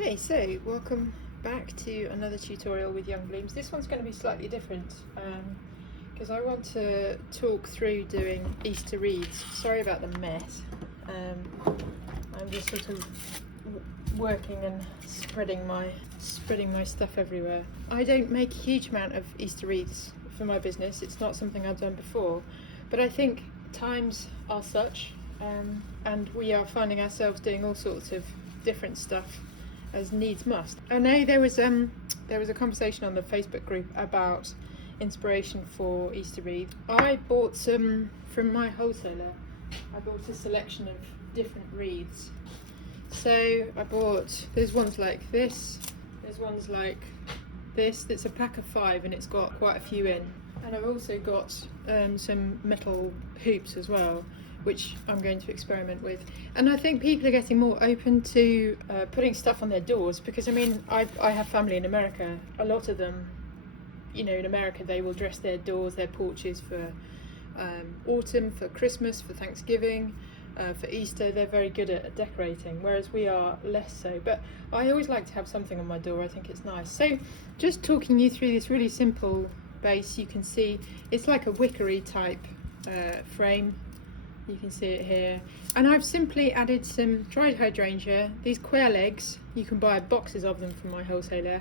Okay, so welcome back to another tutorial with Young Blooms. This one's going to be slightly different because I want to talk through doing Easter wreaths. Sorry about the mess. I'm just sort of working and spreading my stuff everywhere. I don't make a huge amount of Easter wreaths for my business. It's not something I've done before, but I think times are such, and we are finding ourselves doing all sorts of different stuff as needs must. I know there was a conversation on the Facebook group about inspiration for Easter wreath. I bought some from my wholesaler. I bought a selection of different wreaths. So there's ones like this, there's ones like this. It's a pack of 5 and it's got quite a few in. And I've also got some metal hoops as well, which I'm going to experiment with. And I think people are getting more open to putting stuff on their doors, because I mean, I have family in America. A lot of them, you know, in America they will dress their doors, their porches for autumn, for Christmas, for Thanksgiving, for Easter. They're very good at decorating, whereas we are less so. But I always like to have something on my door. I think it's nice. So just talking you through this really simple base, you can see it's like a wickery type frame. You can see it here, and I've simply added some dried hydrangea, these quail eggs. You can buy boxes of them from my wholesaler,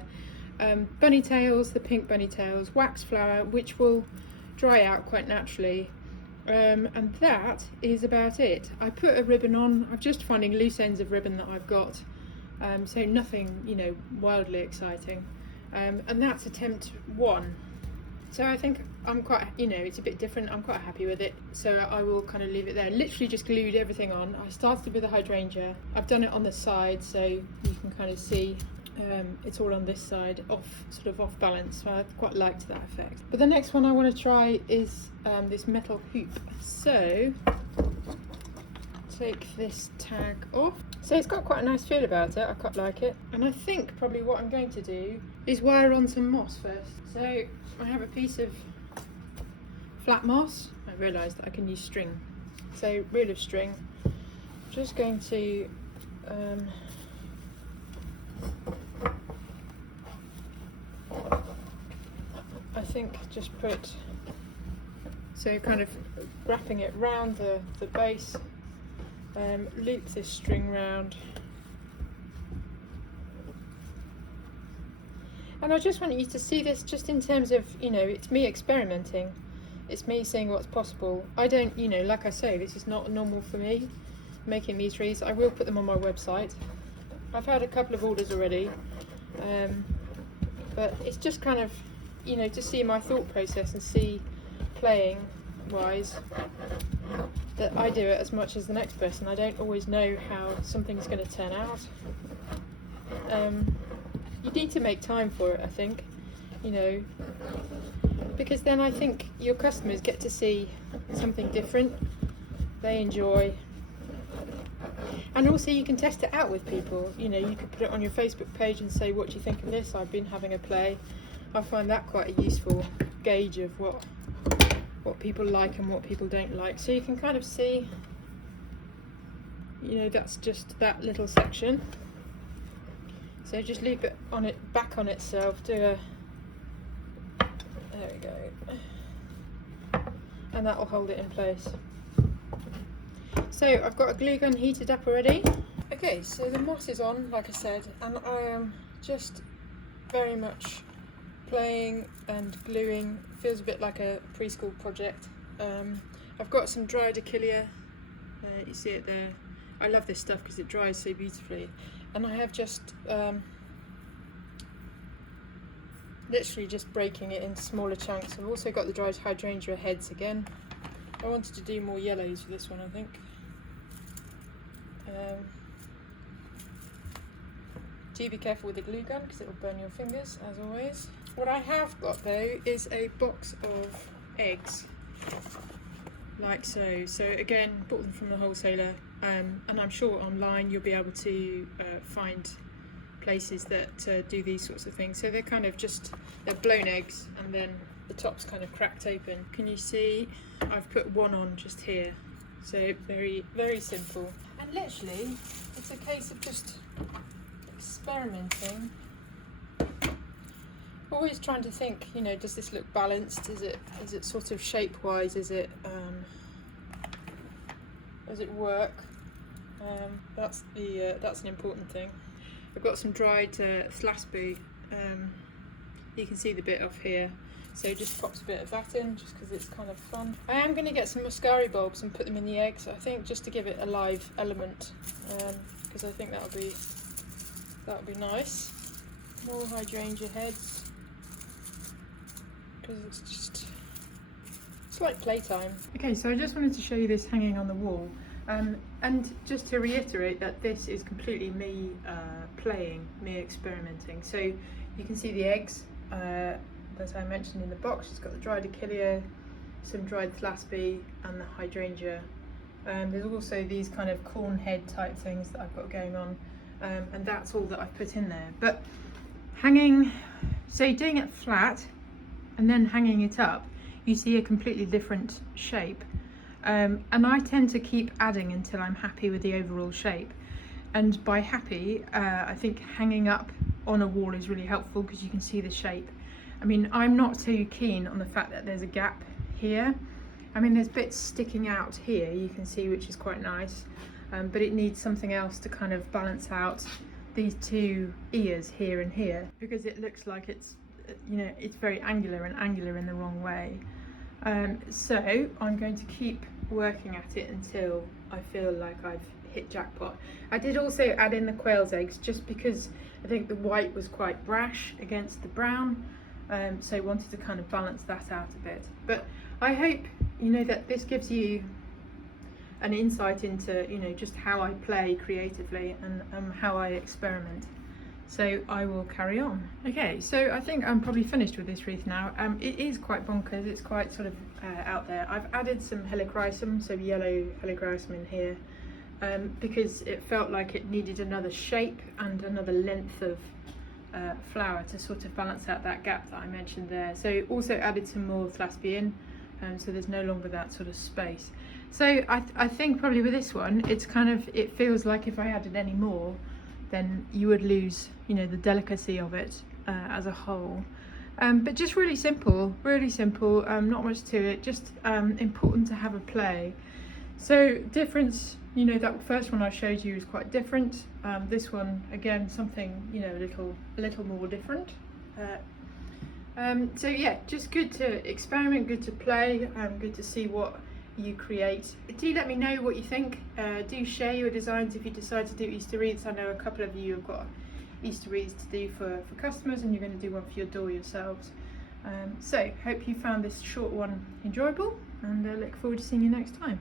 bunny tails, the pink bunny tails, wax flower, which will dry out quite naturally, and that is about it. I put a ribbon on. I'm just finding loose ends of ribbon that I've got, so nothing, you know, wildly exciting, and that's attempt 1. So I think I'm quite, you know, it's a bit different. I'm quite happy with it. So I will kind of leave it there. Literally just glued everything on. I started with a hydrangea. I've done it on the side, so you can kind of see it's all on this side, sort of off balance. So I quite liked that effect. But the next one I want to try is this metal hoop. So take this tag off. So it's got quite a nice feel about it. I quite like it. And I think probably what I'm going to do is wire on some moss first. So I have a piece of flat moss. I realised that I can use string. So reel of string. I'm just going to I think just put, so kind of wrapping it round the base, loop this string round. And I just want you to see this just in terms of, you know, it's me experimenting. It's me seeing what's possible. I don't, you know, like I say, this is not normal for me, making these wreaths. I will put them on my website. I've had a couple of orders already, but it's just kind of, you know, to see my thought process and see, playing wise, that I do it as much as the next person. I don't always know how something's going to turn out. You need to make time for it, I think, you know, because then I think your customers get to see something different, they enjoy, and also you can test it out with people. You know, you could put it on your Facebook page and say, what do you think of this? I've been having a play. I find that quite a useful gauge of what people like and what people don't like. So you can kind of see, you know, that's just that little section. So just leave it on it, back on itself, there we go, and that will hold it in place. So I've got a glue gun heated up already. Okay, so the moss is on, like I said, and I am just very much playing and gluing. Feels a bit like a preschool project. I've got some dried achillea, you see it there. I love this stuff because it dries so beautifully. And I have just literally just breaking it into smaller chunks. I've also got the dried hydrangea heads again. I wanted to do more yellows for this one, I think. Do be careful with the glue gun because it will burn your fingers, as always. What I have got though is a box of eggs, like so. So again, bought them from the wholesaler. And I'm sure online you'll be able to find places that do these sorts of things. So they're kind of just, they're blown eggs and then the top's kind of cracked open. Can you see? I've put one on just here. So very, very simple. And literally, it's a case of just experimenting. Always trying to think, you know, does this look balanced? Is it sort of shape-wise? Does it work? That's an important thing. I've got some dried thlasby. You can see the bit off here, so just popped a bit of that in just because it's kind of fun. I am going to get some muscari bulbs and put them in the eggs, I think, just to give it a live element, because I think that'll be nice. More hydrangea heads, because it's like playtime. Okay, so I just wanted to show you this hanging on the wall, and just to reiterate that this is completely me playing, me experimenting. So you can see the eggs that I mentioned in the box. It's got the dried achillea, some dried thlasby, and the hydrangea. There's also these kind of corn head type things that I've got going on, and that's all that I've put in there. But hanging, so doing it flat and then hanging it up, you see a completely different shape. And I tend to keep adding until I'm happy with the overall shape. And by happy, I think hanging up on a wall is really helpful because you can see the shape. I mean, I'm not too keen on the fact that there's a gap here. I mean, there's bits sticking out here, you can see, which is quite nice. But it needs something else to kind of balance out these two ears here and here, because it looks like it's, you know, it's very angular and angular in the wrong way. So I'm going to keep working at it until I feel like I've hit jackpot. I did also add in the quail's eggs just because I think the white was quite brash against the brown, so I wanted to kind of balance that out a bit. But I hope, you know, that this gives you an insight into, you know, just how I play creatively and how I experiment. So I will carry on. Okay, so I think I'm probably finished with this wreath now. It is quite bonkers, it's quite sort of out there. I've added some helichrysum, so yellow helichrysum in here, because it felt like it needed another shape and another length of flower to sort of balance out that gap that I mentioned there. So also added some more thlasby in, so there's no longer that sort of space. So I think probably with this one, it's kind of, it feels like if I added any more, then you would lose, you know, the delicacy of it as a whole. But just really simple, not much to it, just important to have a play. So difference, you know, that first one I showed you is quite different. This one, again, something, you know, a little more different. So yeah, just good to experiment, good to play, good to see what you create. Do let me know what you think. Do share your designs if you decide to do Easter wreaths. I know a couple of you have got Easter wreaths to do for customers, and you're going to do one for your door yourselves. So hope you found this short one enjoyable, and look forward to seeing you next time.